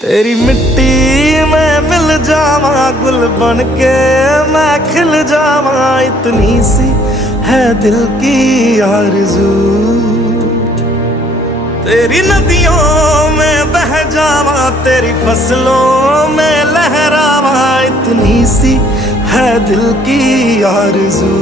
तेरी मिट्टी में मिल जावा, गुल बन के मैं खिल जावा, इतनी सी है दिल की आरज़ू। तेरी नदियों में बह जावा, तेरी फसलों में लहरावा, इतनी सी है दिल की आरज़ू।